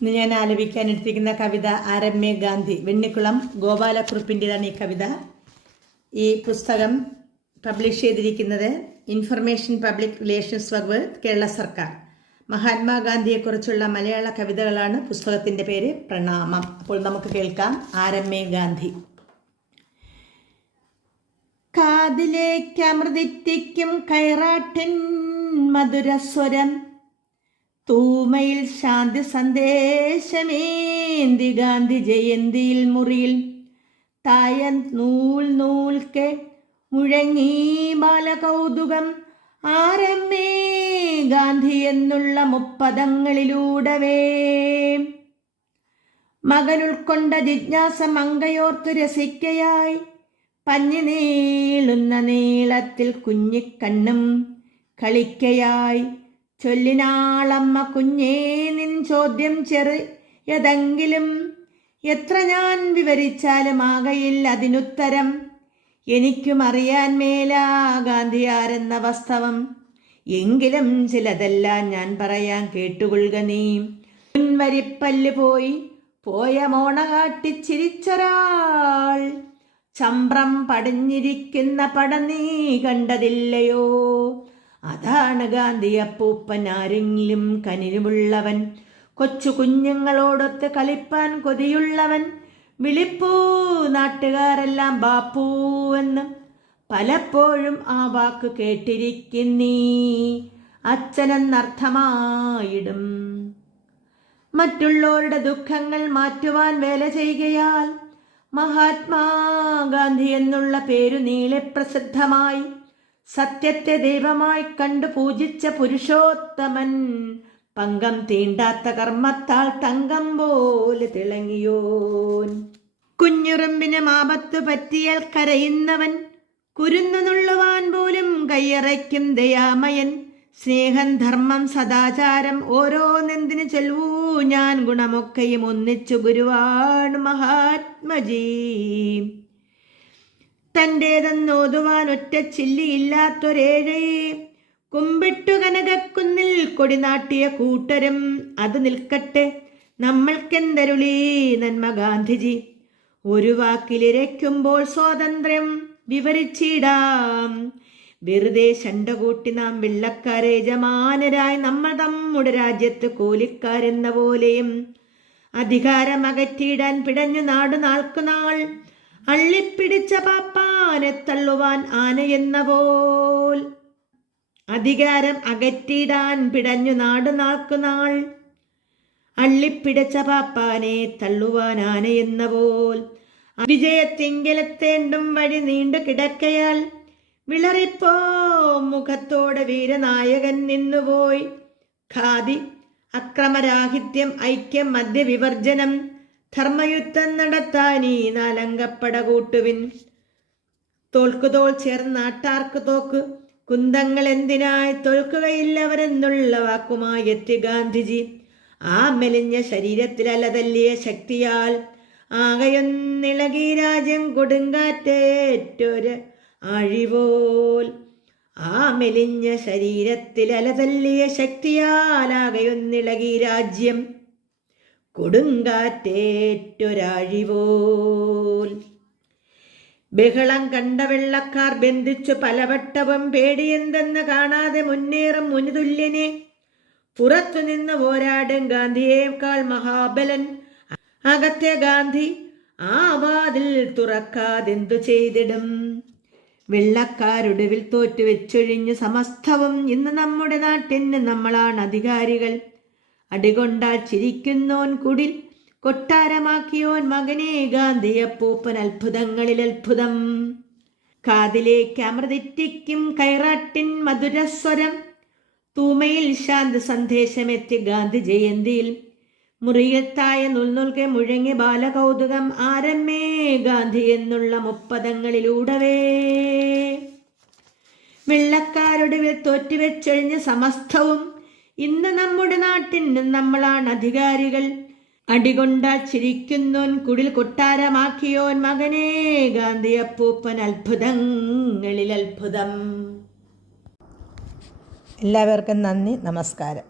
ഇന്ന് ഞാൻ ആലപിക്കാൻ എടുത്തിരിക്കുന്ന കവിത ആരമ്യ ഗാന്ധി വെണ്ണിക്കുളം ഗോപാലക്കുറുപ്പിന്റെതാണ് ഈ കവിത. ഈ പുസ്തകം പബ്ലിഷ് ചെയ്തിരിക്കുന്നത് ഇൻഫർമേഷൻ പബ്ലിക് റിലേഷൻസ് വകുപ്പ് കേരള സർക്കാർ. മഹാത്മാഗാന്ധിയെക്കുറിച്ചുള്ള മലയാള കവിതകളാണ് പുസ്തകത്തിന്റെ പേര് പ്രണാമം. അപ്പോൾ നമുക്ക് കേൾക്കാം ആരമ്യ ഗാന്ധി. കാതിലേക്ക് അമൃതിറ്റിക്കും കൈറാട്ടിൻ മധുരസ്വരം തൂമയിൽ ശാന്തി സന്ദേശമേന്തി ഗാന്ധി ജയന്തിയിൽ മുറിയിൽ. തായൻ നൂൽ നൂൽക്കെ മുഴങ്ങി ബാലകൗതുകം. ആരമ്മേ ഗാന്ധി എന്നുള്ള മുപ്പദങ്ങളിലൂടവേ. മകൻ ഉൾക്കൊണ്ട ജിജ്ഞാസ മങ്കയോർത്തു രസിക്കയായി. പഞ്ഞു നീളുന്ന നീളത്തിൽ കുഞ്ഞിക്കണ്ണും കളിക്കയായി. ചൊല്ലിനാളമ്മ കുഞ്ഞേ നിൻ ചോദ്യം ചെറിയതെങ്കിലും എത്ര ഞാൻ വിവരിച്ചാലും ആകയില്ല അതിനുത്തരം. എനിക്കും അറിയാൻ മേലാ ഗാന്ധിയാരെന്ന വാസ്തവം. എങ്കിലും ചിലതെല്ലാം ഞാൻ പറയാൻ കേട്ടുകൊള്ളുക നീ. മുൻവരിപ്പല്ല് പോയി പോയ മോണ കാട്ടി ചിരിച്ചൊരാൾ. ചമ്പ്രം പടിഞ്ഞിരിക്കുന്ന പടം നീ കണ്ടതില്ലയോ? അതാണ് ഗാന്ധി അപ്പൂപ്പൻ ആരെങ്കിലും കനിലുമുള്ളവൻ. കൊച്ചു കുഞ്ഞുങ്ങളോടൊത്ത് കളിപ്പാൻ കൊതിയുള്ളവൻ. വിളിപ്പൂ നാട്ടുകാരെല്ലാം ബാപ്പൂ എന്ന് പലപ്പോഴും ആ വാക്ക് കേട്ടിരിക്കുന്നീ. അച്ഛനെന്നർത്ഥമായിടും. മറ്റുള്ളവരുടെ ദുഃഖങ്ങൾ മാറ്റുവാൻ വേല ചെയ്യുകയാൽ മഹാത്മാഗാന്ധി എന്നുള്ള പേരു നീളെ പ്രസിദ്ധമായി. സത്യത്തെ ദൈവമായി കണ്ടു പൂജിച്ച പുരുഷോത്തമൻ. പങ്കം തീണ്ടാത്ത കർമ്മത്താൽ തങ്കം പോലെ തിളങ്ങിയോൻ. കുഞ്ഞുറുമ്പിന് മാപത്തു പറ്റിയാൽ കരയുന്നവൻ കുരുന്നു നുള്ളുവാൻ പോലും കയ്യറയ്ക്കും ദയാമയൻ. സ്നേഹം ധർമ്മം സദാചാരം ഓരോന്നെന്തിനു ചെൽവൂ? ഞാൻ ഗുണമൊക്കെയും ഒന്നിച്ചു ഗുരുവാണ് മഹാത്മജീ. തന്റേതെന്നോതുവാൻ ഒറ്റ ചില്ലിയില്ലാത്തൊരേഴേ. കുമ്പിട്ടു കനകക്കുന്നിൽ കൊടിനാട്ടിയ കൂട്ടരും അത് നിൽക്കട്ടെ. നമ്മൾക്കെന്തരുളീ നന്മ ഗാന്ധിജി. ഒരു വാക്കിലിരയ്ക്കുമ്പോൾ സ്വാതന്ത്ര്യം വിവരിച്ചിടാം. വെറുതെ ശണ്ട കൂട്ടി നാം വെള്ളക്കാരെ യജമാനരായി നമ്മൾ നമ്മുടെ രാജ്യത്ത് കൂലിക്കാരെന്ന പോലെയും. അധികാരം അകറ്റിയിടാൻ പിടഞ്ഞു നാടു നാൾക്കുനാൾ അള്ളിപ്പിടിച്ച പാപ്പാനെ തള്ളുവാൻ ആനയെന്ന പോൽ. അധികാരം അകറ്റിയിടാൻ പിടഞ്ഞു നാട് നാൾക്കുനാൾ അള്ളിപ്പിടച്ച പാപ്പാനെ തള്ളുവാൻ ആനയെന്ന പോൽ. വിജയത്തിങ്കിലെത്തേണ്ടും വഴി നീണ്ടു കിടക്കയാൽ വിളറിപ്പോ മുഖത്തോടെ വീരനായകൻ നിന്നുപോയി ഖാദി അക്രമരാഹിത്യം ഐക്യം മദ്യവിവർജനം ധർമ്മയുദ്ധം നടത്താൻ ഈ നാലങ്കപ്പട കൂട്ടുവിൻ. തോൽക്കുതോൾ ചേർന്ന് നാട്ടാർക്ക് തോക്ക്. കുന്തങ്ങൾ എന്തിനായി തോൽക്കുകയില്ലവരെന്നുള്ള വാക്കുമായി എത്തി ഗാന്ധിജി. ആ മെലിഞ്ഞ ശരീരത്തിൽ അലതല്ലിയ ശക്തിയാൽ ആകയൊന്നിളകി രാജ്യം കൊടുങ്കാറ്റേറ്റൊരു അഴിവോൽ. ആ മെലിഞ്ഞ ശരീരത്തിൽ അലതല്ലിയ ശക്തിയാൽ രാജ്യം കൊടുങ്കാറ്റേറ്റൊരാഴിപോൽ ബഹളം കണ്ട വെള്ളക്കാർ ബന്ധിച്ചു പലവട്ടവും പേടിയെന്തെന്ന് കാണാതെ മുന്നേറും മുനിതുല്യനെ. പുറത്തുനിന്ന് പോരാടും ഗാന്ധിയേക്കാൾ മഹാബലൻ. അകത്തെ ഗാന്ധി ആ വാതിൽ തുറക്കാതെന്തു ചെയ്തിടും? വെള്ളക്കാരൊടുവിൽ തോറ്റു വെച്ചൊഴിഞ്ഞു സമസ്തവും ഇന്ന് നമ്മുടെ നാട്ടിന് നമ്മളാണ് അധികാരികൾ. അടികൊണ്ടാൽ ചിരിക്കുന്നോൻ കുടിൽ കൊട്ടാരമാക്കിയോൻ മകനെ ഗാന്ധിയപ്പൂപ്പൻ അത്ഭുതങ്ങളിൽ അത്ഭുതം. കാതിലേക്ക് അമൃതിറ്റിക്കും കൈറാട്ടിൻ മധുരസ്വരം തൂമയിൽ ശാന്ത സന്ദേശമെത്തി ഗാന്ധി ജയന്തിയിൽ. മുറിയത്തായ നുൽനുൽകെ മുഴങ്ങി ബാലകൗതുകം ആരമ്മേ ഗാന്ധി എന്നുള്ള മുപ്പതങ്ങളിലൂടവേ വെള്ളക്കാരൊടുവിൽ തോറ്റുവെച്ചൊഴിഞ്ഞ സമസ്തവും ഇന്ന് നമ്മുടെ നാട്ടിന് നമ്മളാണ് അധികാരികൾ. അടികൊണ്ട ചിരിക്കുന്നോൻ കുടിൽ കൊട്ടാരമാക്കിയോൻ മകനേ ഗാന്ധിയപ്പൂപ്പൻ അത്ഭുതങ്ങളിൽ അത്ഭുതം എല്ലാവർക്കും നന്ദി നമസ്കാരം.